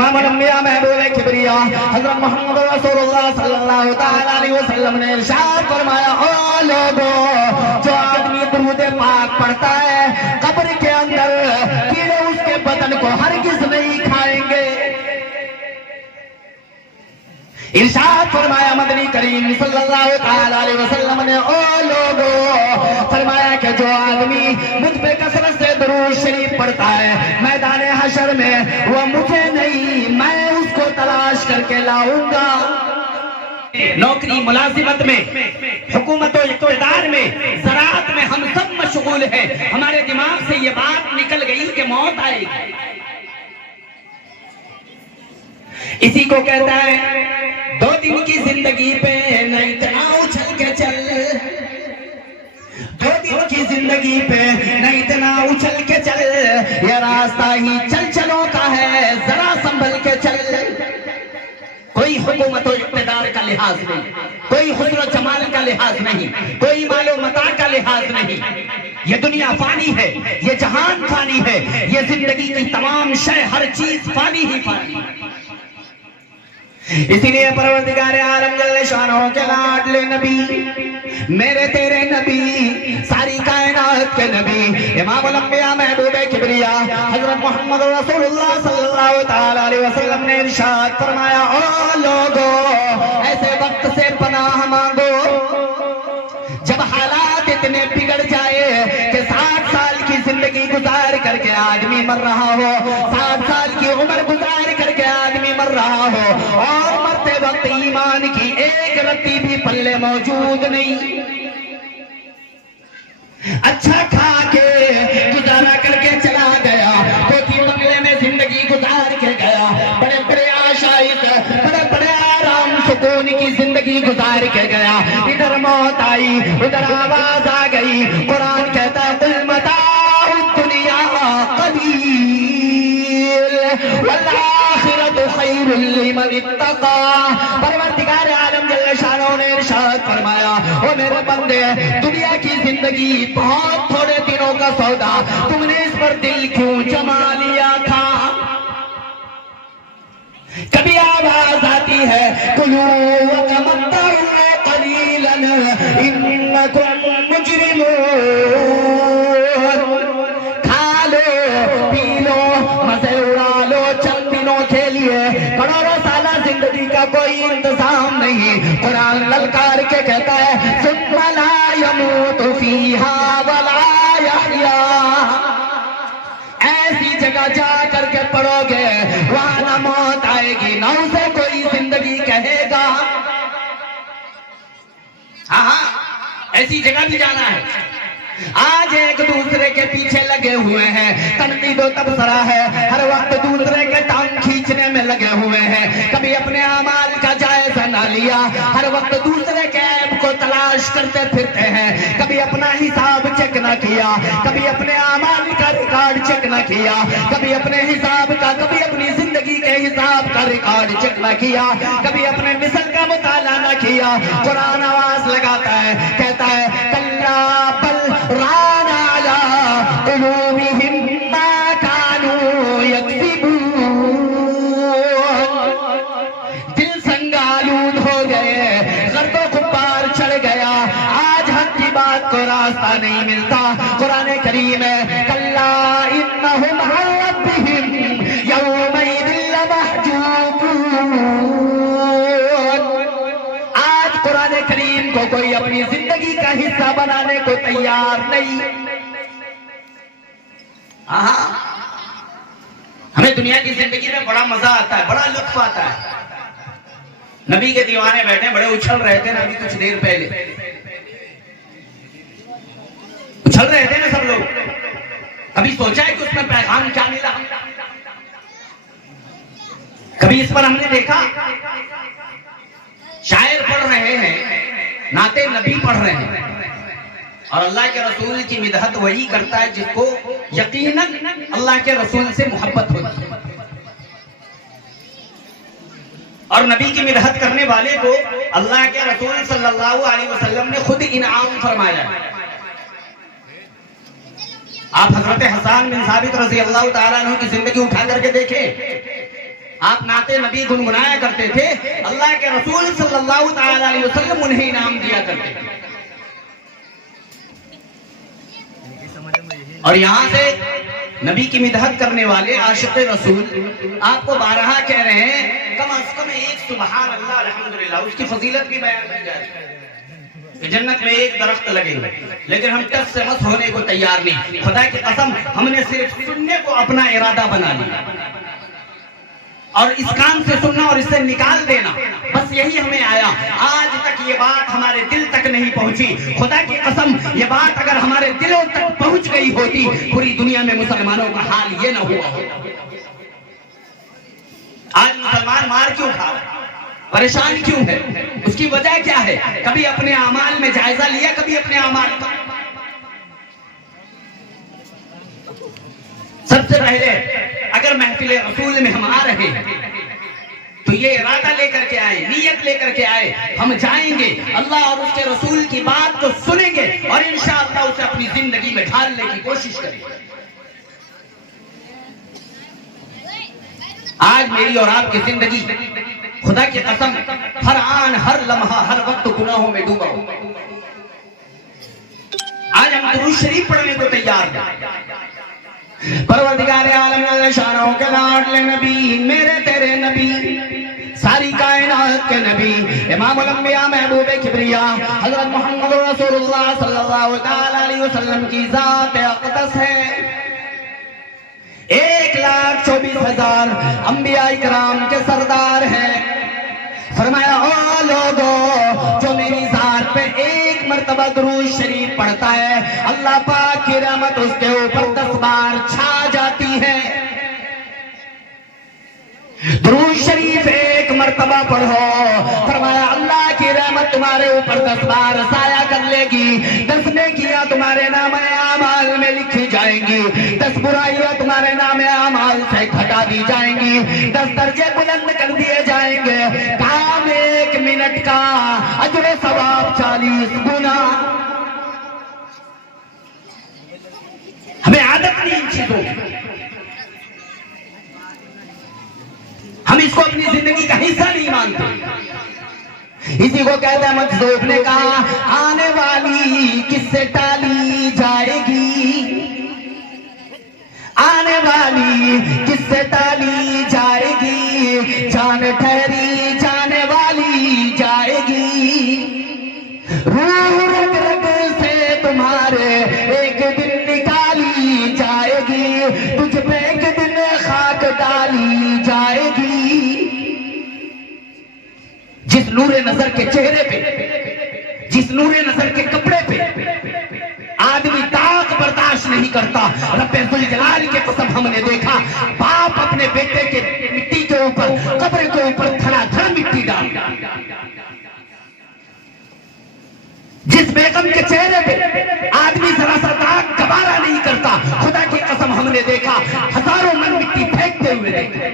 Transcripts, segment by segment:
इमाम अल-अंबिया महबूब किबरिया हज़रत मोहम्मद रसूलुल्लाह सल्लल्लाहु तआला अलैहि वसल्लम ने इरशाद फरमाया, ओ लोगों, जो आदमी दुरूद पाक पढ़ता है कब्र के अंदर कीड़े उसके बदन को हरगिज़ नहीं खाएंगे। इरशाद फरमाया मदनी करीम सल्लल्लाहु तआला अलैहि वसल्लम ने, ओ लोगों, फरमाया कि जो आदमी मुझ पे कसरत से दुरूद शरीफ पढ़ता है मैदान हशर में वो मुझे नहीं मैं उसको तलाश करके लाऊंगा। नौकरी मुलाजिमत में, हुकूमत और इक़्तिदार में, ज़राअत में हम सब मशगूल हैं। हमारे दिमाग से ये बात निकल गई कि मौत आएगी। इसी को कहता है 2 दिन की जिंदगी पे न इतना उछल के चल, 2 दिन की जिंदगी पे न इतना उछल के चल, ये रास्ता ही चल चलों का है, जरा संभल के चल। कोई हुकूमत और इक़्तिदार का लिहाज नहीं, कोई हुस्न जमाल का लिहाज नहीं, कोई मालो मता का लिहाज नहीं। ये दुनिया फानी है, ये जहान फानी है, ये जिंदगी की तमाम शय हर चीज फानी ही फानी है। इसीलिए परवरदिगार आलम जल्ले शानों के लाडले नबी, मेरे तेरे नबी, सारी कायनात के नबी, इमाम अल-अंबिया महबूब किबरिया हज़रत मोहम्मद रसूलुल्लाह सल्लल्लाहु तआला अलैहि वसल्लम ने इरशाद फरमाया, ओ लोगों, ऐसे वक्त से पनाह मांगो जब हालात इतने बिगड़ जाए कि 60 साल की जिंदगी गुजार करके आदमी मर रहा हो, 60 साल की उम्र गुजार करके आदमी मर रहा हो और मरते वक्त ईमान की एक रत्ती भी पल्ले मौजूद नहीं, अच्छा खा के गुजारा करके चला गया, कोठी बंगले में जिंदगी गुजार के गया, बड़े बड़े आशाइश, बड़े बड़े आराम सुकून की जिंदगी गुजार के गया, इधर मौत आई उधर आवाज आ गई। कुरान कहता है कुल मताउ दुनिया कलील वल आखिरतु खैरुल लिमन इत्तका। परवरदिगार आलम जल्ले शानो ने इरशाद फरमाया, ओ मेरे बंदे, दुनिया की जिंदगी बहुत थोड़े दिनों का सौदा, तुमने इस पर दिल क्यों जमा लिया था? कभी आवाज आती है कुलू व तमत्तऊ कलीलन इन्नकुम मुजरिमून, खा लो पी लो मजे उड़ा लो चंद दिनों के लिए, करोड़ों साला जिंदगी का कोई इंतजाम नहीं। कुरान ललकार के कहता है सुम्मा ला यमूतु फीहा वला यहया, ऐसी जगह जा करके पढ़ोगे वहां ना मौत आएगी ना उसे कोई जिंदगी कहेगा। हाँ, ऐसी जगह भी जाना है। आज एक दूसरे के पीछे लगे हुए हैं, तनकीदो तबसरा है, हर वक्त दूसरे के टांग खींचने में लगे हुए हैं, कभी अपने अमाल का जायजा ना लिया, हर वक्त दूसरे के ऐब को तलाश करते फिरते हैं, कभी अपना हिसाब चेक ना किया, कभी अपने अमाल का रिकॉर्ड चेक ना किया, कभी अपने हिसाब का, कभी अपनी जिंदगी के हिसाब का रिकॉर्ड चेक ना किया, कभी अपने मिसल का मुताला ना किया। कुरान आवाज लगाता है, कहता है कल्ला बल रान अला कुलूबिहिम मा कानू यक्सिबून, दिल संगालूद हो गए, गर्दो गुब्बार चढ़ गया, आज हक की बात को रास्ता नहीं मिलता। कुरान करीम है कल्ला इन्नहुम अन रब्बिहिम यौमइदिन लमहजूबून, आज कुरान करीम को कोई अपनी जिंदगी का हिस्सा बनाने को तैयार नहीं। हमें दुनिया की जिंदगी में बड़ा मजा आता है, बड़ा लुत्फ आता है। नबी के दीवाने बैठे बड़े उछल रहे थे, नबी कुछ देर पहले उछल रहे थे ना सब लोग। कभी सोचा है कि उसमें पैगाम क्या मिला? कभी इस पर हमने देखा? शायर पढ़ रहे हैं, नाते नबी पढ़ रहे हैं, और अल्लाह के रसूल की मिदहत वही करता है जिसको यकीनन अल्लाह के रसूल से मोहब्बत होती है, और नबी की मिदहत करने वाले को अल्लाह के रसूल सल्लल्लाहु अलैहि वसल्लम ने खुद इनाम फरमाया है। आप हजरत हसन बिन साबित रज़ी अल्लाह तआला अन्हु की जिंदगी उठा करके देखें, आप नाते नबी गुनगुनाया करते थे, अल्लाह के रसूल सल्लल्लाहु ताला अलैहि वसल्लम उन्हें इनाम दिया करते थे। और यहाँ से नबी की मिदहत करने वाले आशिक रसूल आपको बारहा कह रहे हैं, कम अज कम एक सुबहान अल्लाह अल्हम्दुलिल्लाह उसकी फजीलत भी बयान की जाए कि जन्नत में एक दरख्त लगेगा, लेकिन हम टस से मत होने को तैयार नहीं। खुदा की कसम, हमने सिर्फ सुनने को अपना इरादा बना लिया और इस काम से सुनना और इससे निकाल देना, बस यही हमें आया। आज तक ये बात हमारे दिल तक नहीं पहुंची। खुदा की कसम, ये बात अगर हमारे दिलों तक पहुंच गई होती, पूरी दुनिया में मुसलमानों का हाल ये ना हुआ होता। आज मुसलमान मार क्यों खा रहा है, परेशान क्यों है, उसकी वजह क्या है? कभी अपने अमाल में जायजा लिया, कभी अपने अमाल का। सबसे पहले अगर महफिल रसूल में हम आ रहे हैं तो ये इरादा लेकर के आए, नीयत लेकर के आए, हम जाएंगे अल्लाह और उसके रसूल की बात को सुनेंगे और इंशाअल्लाह उसे अपनी जिंदगी में ढालने की कोशिश करेंगे। आज मेरी और आपकी जिंदगी खुदा की कसम हर आन हर लम्हा हर वक्त गुनाहों में डूबा हो। आज हम दुरूद शरीफ पढ़ने को तैयार हैं। परवरदिगार आलम शानों के लाडले नबी, मेरे तेरे नबी, सारी कायनात के नबी, इमामुल अंबिया महबूब किबरिया हजरत मोहम्मद रसूलुल्लाह सल्लल्लाहु अलैहि वसल्लम की जात अक़दस है। 1,24,000 अंबिया इकराम के सरदार हैं। फरमाया, ओ लोगों, जो मेरी जात पे एक मर्तबा दुरूद शरीफ पढ़ता है, अल्लाह पाक की रहमत उसके ऊपर 10 बार छा जाती है। दुरूद शरीफ एक मर्तबा पढ़ो, फरमाया अल्लाह की रहमत तुम्हारे ऊपर 10 बार साया कर लेगी। 10 नेकियां तुम्हारे नाम आमाल में लिखी जाएंगी, 10 बुराइयां तुम्हारे नाम आमाल से घटा दी जाएंगी, 10 दर्जे बुलंद कर दिए जाएंगे। काम 1 मिनट का, अजर सवाब 40 गुना। हमें आदत नहीं इन चीजों की, हम इसको अपनी जिंदगी का हिस्सा नहीं मानते। इसी को कहते हैं, मजदूब ने कहा, आने वाली किससे टाली जाएगी, आने वाली किससे टाली जाएगी, जान ठहरी जाने वाली जाएगी। रूह रग रग से तुम्हारे एक दिन निकाली जाएगी, तुझ पे एक दिन खाक डाली जाएगी। जिस नूरे नजर के चेहरे पे, जिस नूरे नजर के कपड़े पे आदमी दाग बर्दाश्त नहीं करता, रब्बे जुल जलाल के कसम हमने देखा बाप अपने बेटे के मिट्टी के ऊपर, कब्र के ऊपर धड़ाधड़ मिट्टी डाल। जिस बेगम के चेहरे पे आदमी जरा सा दाग गवारा नहीं करता, खुदा की कसम हमने देखा हजारों मन मिट्टी फेंकते हुए देखे।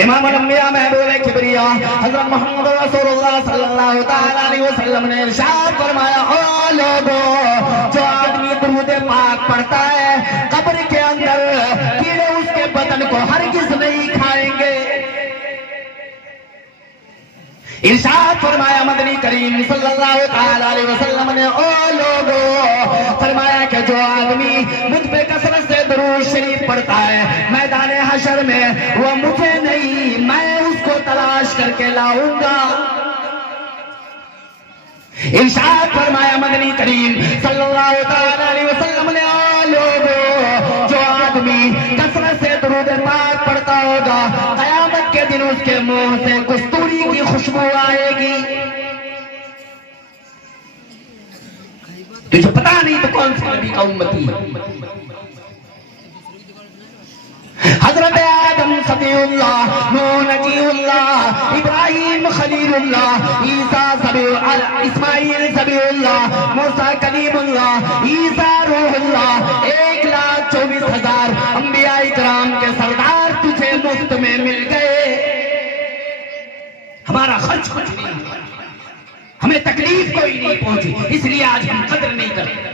इमाम अंबिया महबूब किबरिया हजरत मोहम्मद रसूलुल्लाह सल्लल्लाहु अलैहि वसल्लम ने इरशाद फरमाया, ओ लोगों, जो आदमी दुरूद पाक पढ़ता है, कब्र के अंदर कीड़े उसके बदन को हरगिज़ नहीं खाएंगे। इरशाद फरमाया मदनी करीम सल्लल्लाहु अलैहि वसल्लम ने, ओ लोगों, फरमाया कि जो आदमी मुझ पे कसरत से दुरूद शरीफ पढ़ता है, मैदान हशर में वो मुझे नहीं, मैं उसको तलाश करके लाऊंगा। इरशाद फरमाया मदनी करीम सल्लल्लाहु अलैहि वसल्लम ने, ओ लोगों, जो आदमी कसरत से दुरूद पाक पढ़ता होगा, कयामत के दिन उसके मुंह से कस्तूरी की खुशबू आएगी। तुझे पता नहीं तो कौन सा नबी का उम्मती है। हजरत आदम सफीउल्लाह, नूह नजीउल्लाह, इब्राहिम खलीलुल्लाह, ईसा सफीउल्लाह, इस्माइल सफीउल्लाह, मूसा कलीमुल्लाह, ईसा रूहुल्लाह, 1,24,000 अंबिया इकराम के सरदार तुझे मुफ्त में मिल गए। हमारा खर्च कुछ नहीं हुआ, हमें तकलीफ कोई नहीं पहुंची, इसलिए आज हम कदर नहीं करते।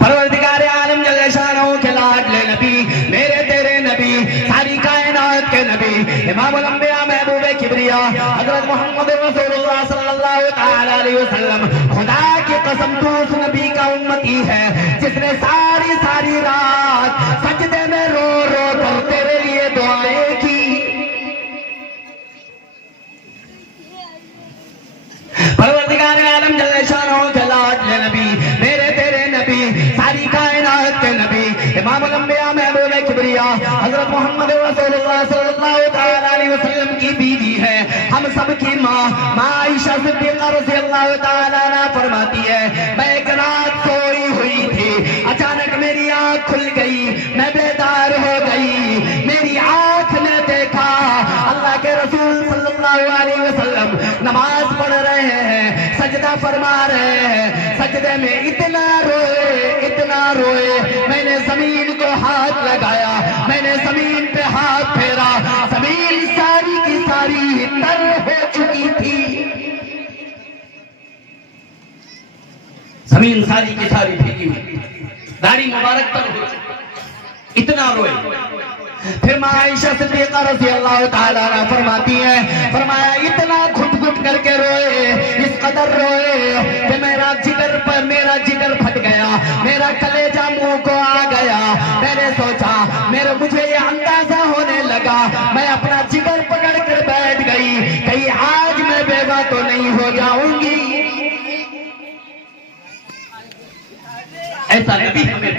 परवरदिगार आलम जल्ल शानहू के लाडले नबी, मेरे तेरे नबी, सारी कायनात के नबी, इमामुल अंबिया महबूबे किबरिया हजरत मोहम्मद रसूलुल्लाह सल्लल्लाहु तआला अलैहि वसल्लम, खुदा की कसम तू उस नबी का उम्मती है जिसने सारी सारी रात सजदे में रो रो कर तेरे लिए दुआएं की। परवरदिगार आलम जल्ल शानहू के लाडले नबी, मेरे तेरे नबी, सारी कायनात के नबी, इमामुल अंबिया महबूबे किबरिया हजरत मोहम्मद रसूलुल्लाह सल्लल्लाहु तआला अलैहि वसल्लम की बीवी है, हम सब की माँ आयशा सिद्दीक़ा रज़ियल्लाहु तआला अन्हा फरमाती है, मैं एक रात सोई हुई थी, अचानक मेरी आंख खुल गई, मैं बेदार हो गई, मेरी आंख ने देखा अल्लाह के रसूल सल्लल्लाहु अलैहि वसल्लम नमाज पढ़ रहे हैं, सजदा फरमा रहे हैं, सजदे में इतना रोए, मैंने जमीन को हाथ लगाया, मैंने जमीन पे हाथ फेरा, जमीन सारी की सारी तर हो चुकी थी, जमीन सारी की सारी भीगी हुई, दाढ़ी मुबारक तर हो चुकी, इतना रोए। फिर माँ आयशा सिद्दीक़ा रज़ियल्लाहु तआला अन्हा फरमाती है, फरमाया इतना घुट घुट करके रोए, इस कदर रोए कि मेरा जिगर फट गया, मेरा कलेजा मुंह को आ गया, मैंने सोचा मुझे ये अंदाजा होने लगा, मैं अपना जिगर पकड़ कर बैठ गई, कहीं आज मैं बेवा तो नहीं हो जाऊंगी। ऐसा नबी हमें